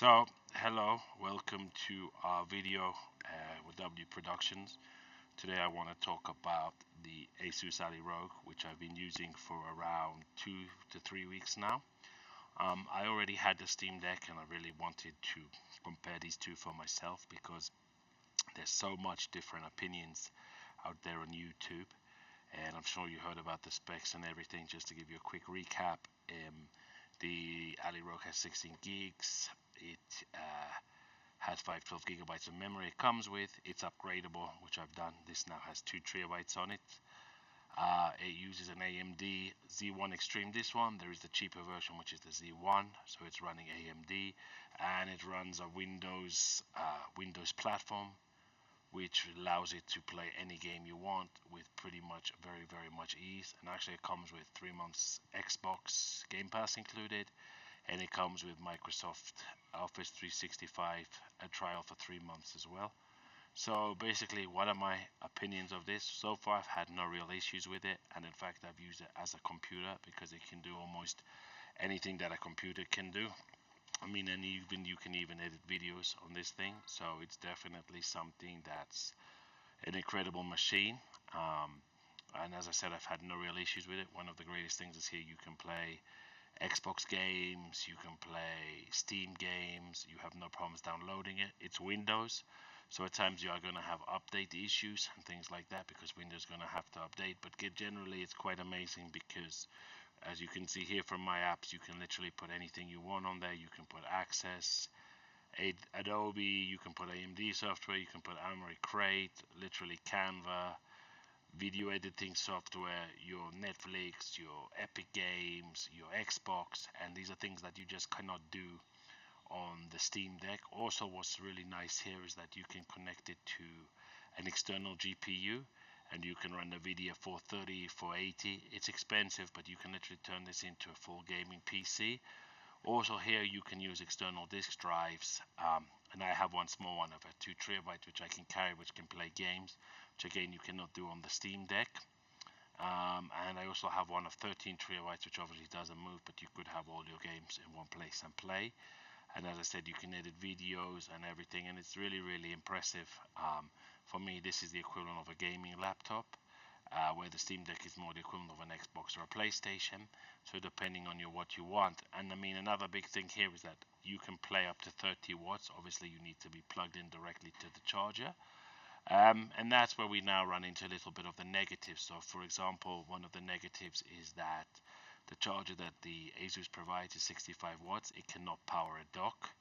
So, hello, welcome to our video with W Productions. Today I want to talk about the Asus AliRogue, which I've been using for around 2 to 3 weeks now. I already had the Steam Deck and I really wanted to compare these two for myself because there's so much different opinions out there on YouTube, and I'm sure you heard about the specs and everything. Just to give you a quick recap, the AliRogue has 16 gigs. It has 512 gigabytes of memory it comes with. It's upgradable, which I've done. This now has 2 terabytes on it. It uses an AMD Z1 Extreme. This one, there is the cheaper version, which is the Z1, so it's running AMD, and it runs a Windows platform, which allows it to play any game you want with pretty much very much ease. And actually it comes with 3 months Xbox Game Pass included, and it comes with Microsoft Office 365 a trial for 3 months as well. So basically, what are my opinions of this? So far I've had no real issues with it, and in fact I've used it as a computer because it can do almost anything that a computer can do. I mean, and even you can even edit videos on this thing, so it's definitely something that's an incredible machine. And as I said, I've had no real issues with it. One of the greatest things is here you can play Xbox games, you can play Steam games, you have no problems downloading it. It's Windows, so at times you are going to have update issues and things like that because Windows is going to have to update, but generally it's quite amazing because as you can see here from my apps, you can literally put anything you want on there. You can put Access, Adobe, you can put AMD software, you can put Armoury Crate, literally Canva, video editing software, your Netflix, your Epic Games, your Xbox, and these are things that you just cannot do on the Steam Deck. Also, what's really nice here is that you can connect it to an external GPU, and you can run NVIDIA 430, 480. It's expensive, but you can literally turn this into a full gaming PC. Also here you can use external disk drives, and I have one small one of a 2 terabytes which I can carry, which can play games, which again you cannot do on the Steam Deck. And I also have one of 13 terabytes, which obviously doesn't move, but you could have all your games in one place and play. And as I said, you can edit videos and everything, and it's really impressive. For me, this is the equivalent of a gaming laptop, where the Steam Deck is more the equivalent of an Xbox or a PlayStation. So depending on what you want. And I mean, another big thing here is that you can play up to 30 watts. Obviously, you need to be plugged in directly to the charger. And that's where we now run into a little bit of the negatives. So for example, one of the negatives is that the charger that the Asus provides is 65 watts. It cannot power a dock.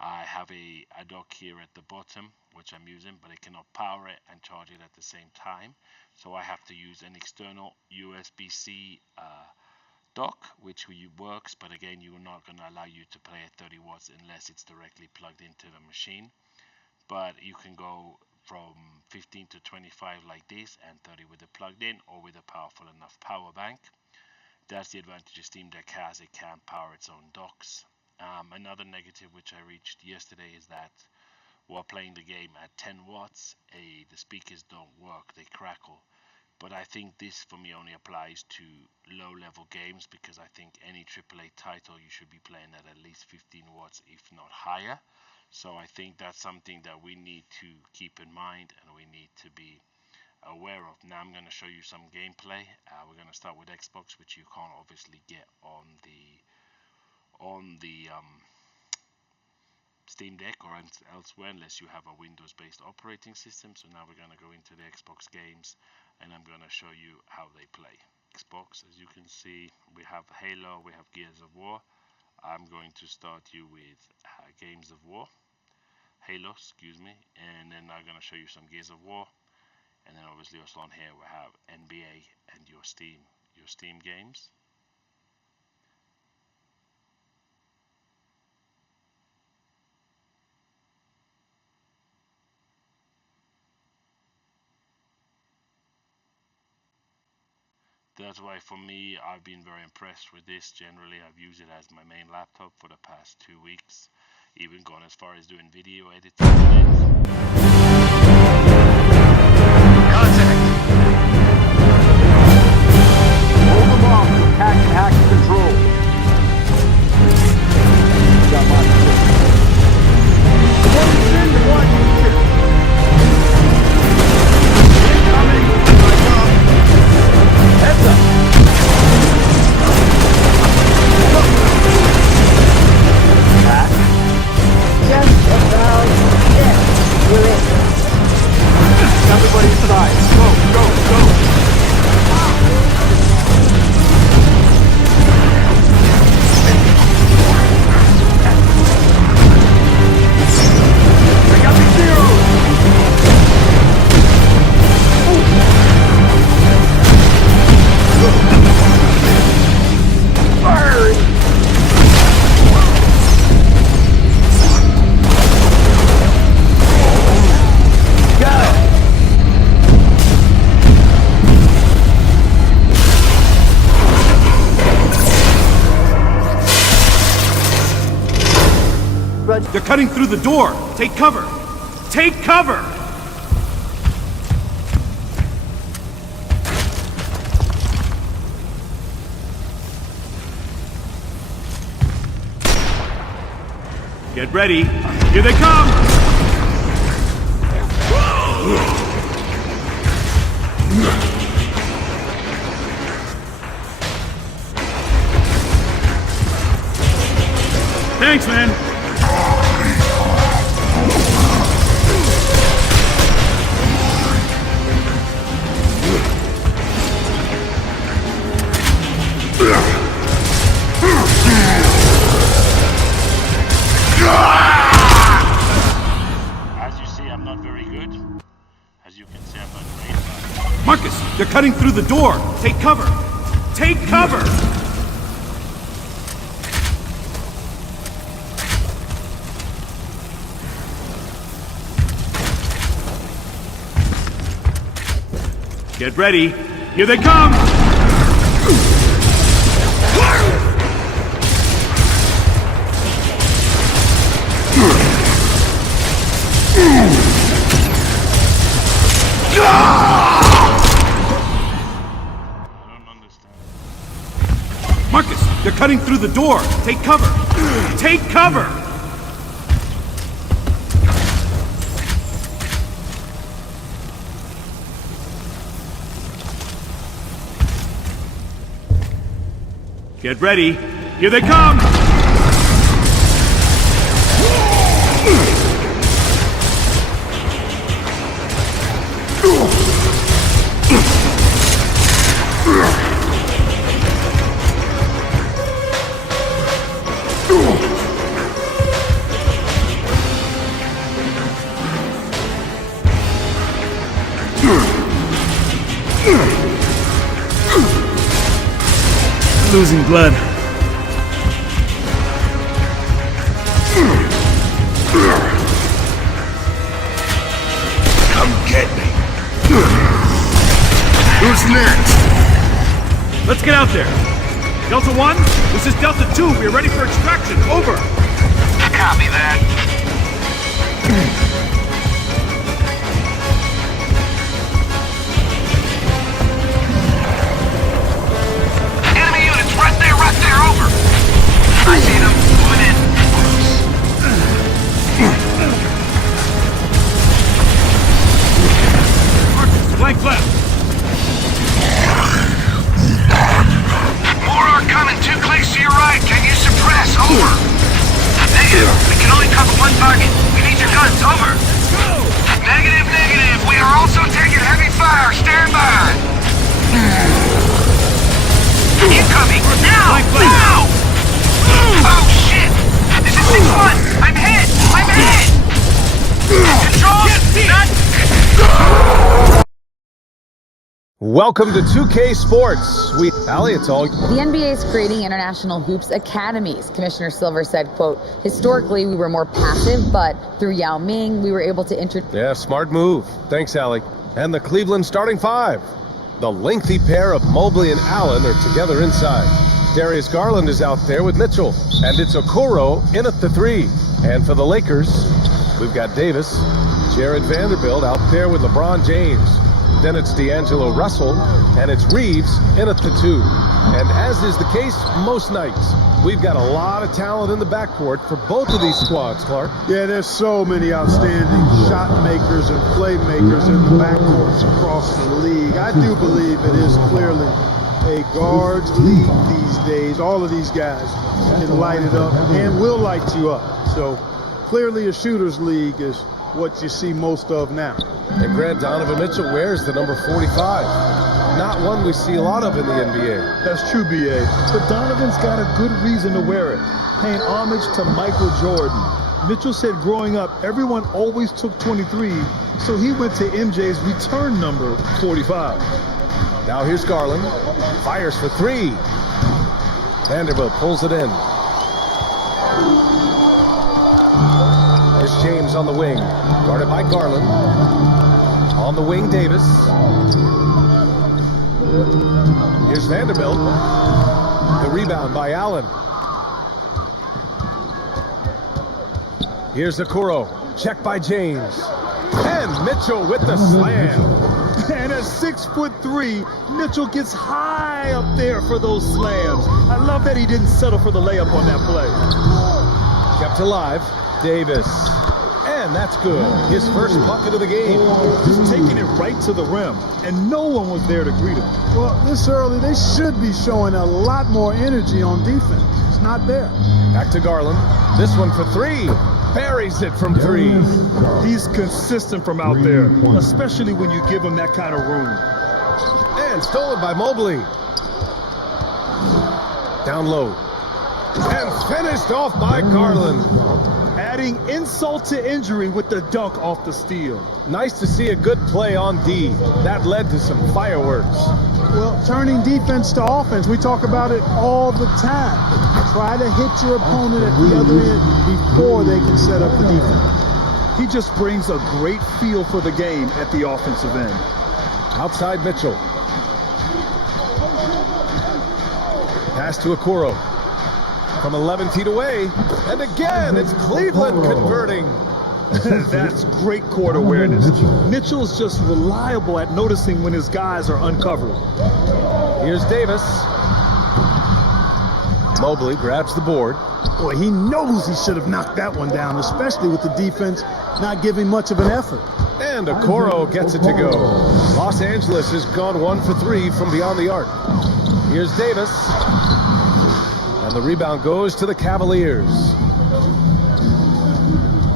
I have a dock here at the bottom, which I'm using, but it cannot power it and charge it at the same time. So I have to use an external USB-C dock, which works, but again, you are not going to allow you to play at 30 watts unless it's directly plugged into the machine. But you can go from 15 to 25 like this, and 30 with it plugged in or with a powerful enough power bank. That's the advantage Steam Deck has. It can power its own docks. Another negative which I reached yesterday is that while playing the game at 10 watts, the speakers don't work, they crackle. But I think this for me only applies to low level games, because I think any AAA title you should be playing at least 15 watts, if not higher. So I think that's something that we need to keep in mind and we need to be aware of. Now I'm going to show you some gameplay. We're going to start with Xbox, which you can't obviously get on the Steam Deck or elsewhere unless you have a Windows based operating system. So now we're going to go into the Xbox games and I'm going to show you how they play. Xbox, as you can see, we have Halo, we have Gears of War. I'm going to start you with Games of War, Halo, excuse me, and then I'm going to show you some Gears of War, and then obviously also on here we have NBA and your Steam games. That's why for me, I've been very impressed with this. Generally, I've used it as my main laptop for the past 2 weeks, even gone as far as doing video editing. Contact! Hold the bomb to attack and hack control. Got my position. they're cutting through the door. Take cover. Take cover! Get ready. Here they come! Thanks, man. As you see, I'm not very good. As you can see, I'm not great. Marcus, they're cutting through the door. Take cover. Take cover! Get ready. Here they come! Marcus, they're cutting through the door. Take cover. Take cover! Get ready. Here they come! Losing blood. Come get me. Who's next? Let's get out there. Delta 1, this is Delta 2. We're ready for extraction. Over. Copy that. Enemy units right there, over. I see them. Moving in. Marcus, flank left. More are coming. Too close to your right. Can you suppress? Over. Negative. We can only cover one target. We need your guns. Over. Negative, negative. We are also taking heavy fire. Stand by. Incoming. Now! Now! Oh, shit! This is 6-1. I'm hit! I'm hit! Control! Not... Welcome to 2K Sports. Allie, it's all... The NBA is creating international hoops academies. Commissioner Silver said, quote, historically we were more passive, but through Yao Ming we were able to Yeah, smart move. Thanks, Allie. And the Cleveland starting five. The lengthy pair of Mobley and Allen are together inside. Darius Garland is out there with Mitchell. And it's Okoro in at the three. And for the Lakers, we've got Davis, Jared Vanderbilt out there with LeBron James. Then it's D'Angelo Russell, and it's Reeves in at the two. And as is the case most nights, we've got a lot of talent in the backcourt for both of these squads, Clark. Yeah, there's so many outstanding shot makers and playmakers in the backcourts across the league. I do believe it is clearly a guards league these days. All of these guys can light it up and will light you up. So clearly a shooters league is what you see most of now. And Grant Donovan Mitchell wears the number 45. Not one we see a lot of in the NBA. That's true, B.A. But Donovan's got a good reason to wear it, paying homage to Michael Jordan. Mitchell said growing up, everyone always took 23, so he went to MJ's return number 45. Now here's Garland. Fires for three. Vanderbilt pulls it in. Here's James on the wing. Guarded by Garland. On the wing, Davis. Here's Vanderbilt. The rebound by Allen. Here's Okoro. Checked by James. And Mitchell with the slam. And at 6'3", Mitchell gets high up there for those slams. I love that he didn't settle for the layup on that play. Kept alive. Davis. And that's good. His first bucket of the game. Just taking it right to the rim, and no one was there to greet him. Well, this early, they should be showing a lot more energy on defense. It's not there. Back to Garland. This one for three. Buries it from three. He's consistent from out there, especially when you give him that kind of room. And stolen by Mobley. Down low. And finished off by Garland. Adding insult to injury with the dunk off the steal. Nice to see a good play on D. That led to some fireworks. Well, turning defense to offense, we talk about it all the time. Try to hit your opponent at the other end before they can set up the defense. He just brings a great feel for the game at the offensive end. Outside Mitchell. Pass to Okoro. From 11 feet away. And again, it's Cleveland converting. That's great court awareness. Mitchell's just reliable at noticing when his guys are uncovered. Here's Davis. Mobley grabs the board. Boy, he knows he should have knocked that one down, especially with the defense not giving much of an effort. And Okoro gets it to go. Los Angeles has gone 1 for 3 from beyond the arc. Here's Davis. And the rebound goes to the Cavaliers.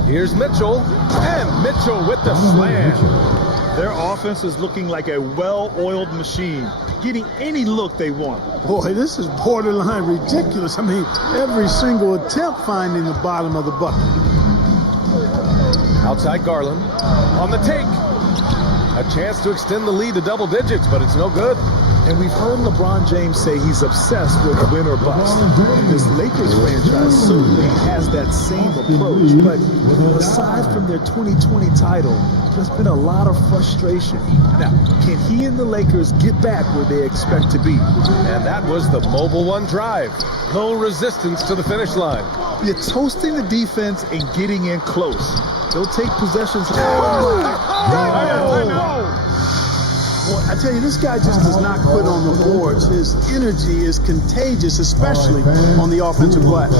Here's Mitchell. And Mitchell with the slam. Their offense is looking like a well-oiled machine, getting any look they want. Boy, this is borderline ridiculous. I mean, every single attempt finding the bottom of the bucket. Outside Garland. On the take. A chance to extend the lead to double digits, but it's no good. And we've heard LeBron James say he's obsessed with win or bust. And this Lakers franchise certainly has that same approach. But aside from their 2020 title, there's been a lot of frustration. Now, can he and the Lakers get back where they expect to be? And that was the Mobile One drive. No resistance to the finish line. You're toasting the defense and getting in close. They'll take possessions. Well, I tell you, this guy just does not quit on the boards. His energy is contagious, especially on the offensive glass.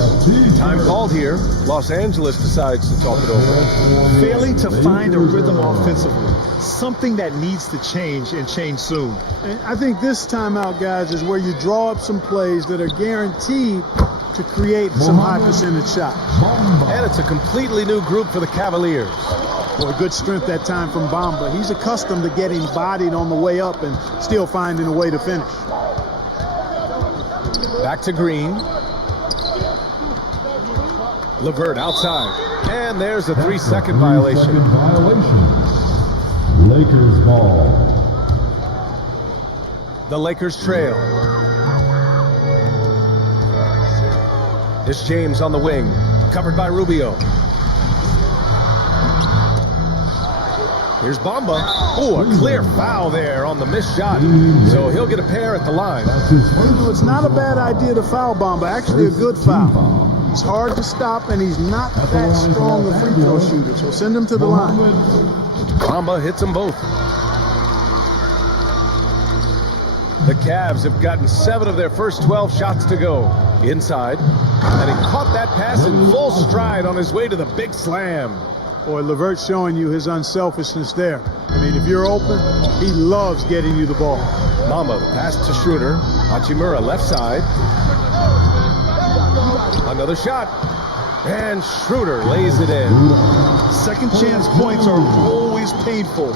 Time called here. Los Angeles decides to talk it over. Failing to find a rhythm offensively, something that needs to change and change soon. And I think this timeout, guys, is where you draw up some plays that are guaranteed to create some high percentage shots. And it's a completely new group for the Cavaliers. Boy, good strength that time from Bamba. He's accustomed to getting bodied on the way up and still finding a way to finish. Back to Green. LeVert outside. And there's a 3-second violation. Lakers ball. The Lakers trail. It's James on the wing. Covered by Rubio. Here's Bamba. Oh, a clear foul there on the missed shot. So he'll get a pair at the line. It's not a bad idea to foul Bamba. Actually, a good foul. He's hard to stop, and he's not that strong a free throw shooter. So send him to the line. Bamba hits them both. The Cavs have gotten 7 of their first 12 shots to go. Inside. And he caught that pass in full stride on his way to the big slam. Boy, LeVert's showing you his unselfishness there. I mean, if you're open, he loves getting you the ball. Bamba, the pass to Schroeder. Hachimura left side. Another shot. And Schroeder lays it in. Second chance points are always painful.